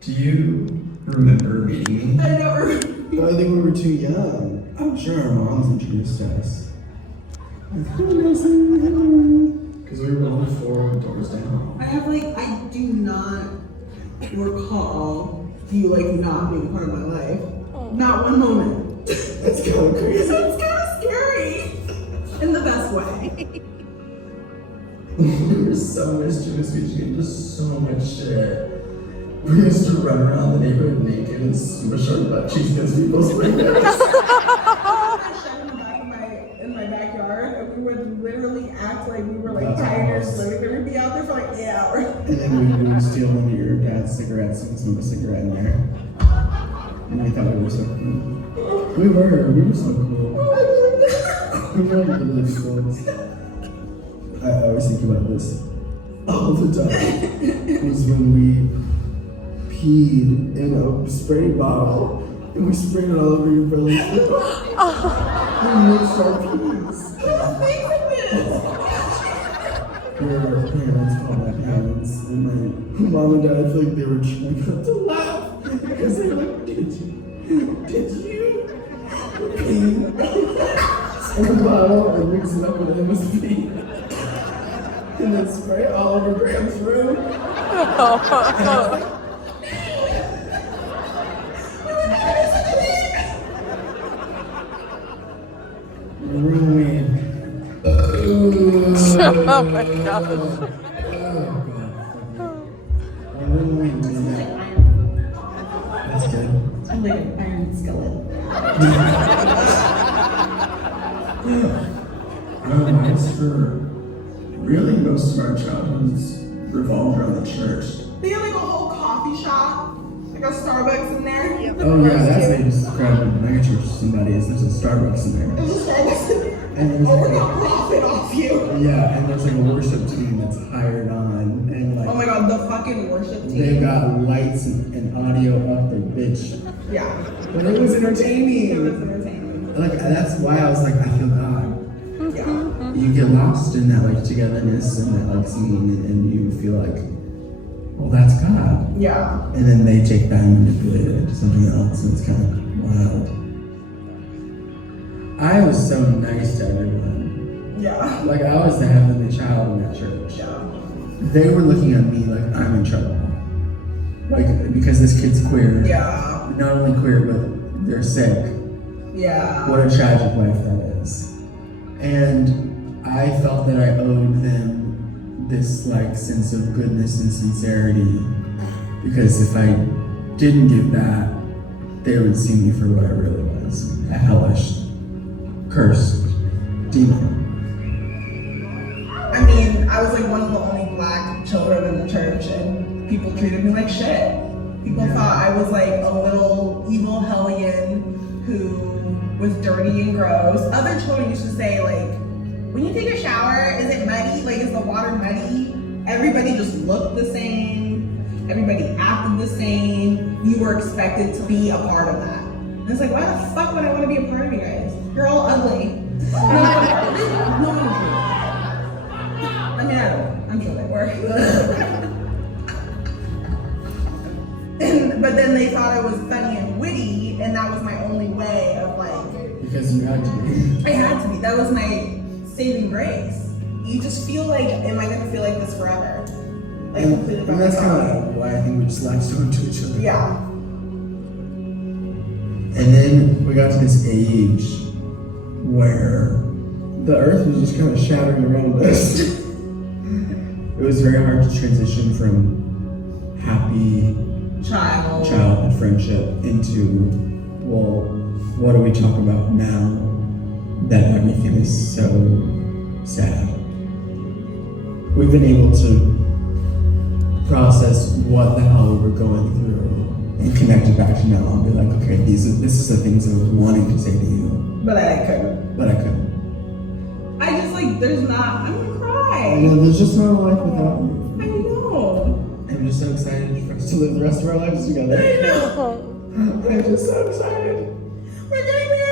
Do you remember meeting me? I don't remember. I think we were too young. I'm sure our moms introduced us. Because we were only 4 doors down. I do not recall you not being part of my life. Not one moment. That's kind of crazy. It's kind of scary. In the best way. We were so mischievous, we did just so much shit. We used to run around the neighborhood naked and smush our butt cheeks against people's windows. I shed in my backyard, and we would literally act like we were tigers living there. We'd be out there for 8 hours. And then we would steal one of your dad's cigarettes and smoke a cigarette in there. And we thought we were so cool. We were so cool. We were really fools. I always think about this all the time. It was when we peed in a spray bottle and we sprayed it all over your belly. We mixed our peas. Your parents called my parents, and my mom and dad, I feel like they were trying not to laugh because they were like, did you pee in a bottle and mix it up with MSP? And then spray it all over Graham's room. Ruined. Oh my gosh. Ruined. That's good. I'm like an iron skillet. Our lives for really most of our childhoods revolved around the church. They had a whole coffee shop, a Starbucks in there. Oh yeah, that's how you describe a megachurch to somebody is there's a Starbucks in there. There's a Starbucks in there. And there's we're gonna profit off you. Yeah, and there's a worship team that's hired on and Oh my god, the fucking worship team. they've got lights and audio up their bitch. Yeah. But it was entertaining. It was entertaining. That's why I was like, I feel God. Yeah. You get lost in that togetherness and that singing and you feel like, well, that's God. Yeah. And then they take that and manipulate it into something else, and it's kind of wild. I was so nice to everyone. Yeah. I was the heavenly child in that church. Yeah. They were looking at me like I'm in trouble. Because this kid's queer. Yeah. Not only queer, but they're sick. Yeah. What a tragic life that is. And I felt that I owed them this sense of goodness and sincerity, because if I didn't give that, they would see me for what I really was, a hellish, cursed demon. I mean, I was one of the only black children in the church, and people treated me like shit. People thought I was a little evil hellion who was dirty and gross. Other children used to say when you take a shower, is it muddy? Is the water muddy? Everybody just looked the same. Everybody acted the same. You were expected to be a part of that. And it's why the fuck would I want to be a part of you guys? You're all ugly. No one would. I mean, I don't know. I'm sure they were. But then they thought I was funny and witty, and that was my only way of Because you had to be. I had to be. That was my saving grace. You just feel am I gonna feel like this forever? Completely by And that's myself. kind of why I think we just latched onto each other. Yeah. And then we got to this age where the earth was just kind of shattering around us. It was very hard to transition from happy childhood friendship into, well, what do we talk about now that everything is so sad? We've been able to process what the hell we were going through and connect it back to now and be like, okay, this is the things I was wanting to say to you. But I couldn't. I just there's not, I'm gonna cry. there's just no life without you. I know. I'm just so excited for us to live the rest of our lives together. I know. I'm just so excited. We're getting married.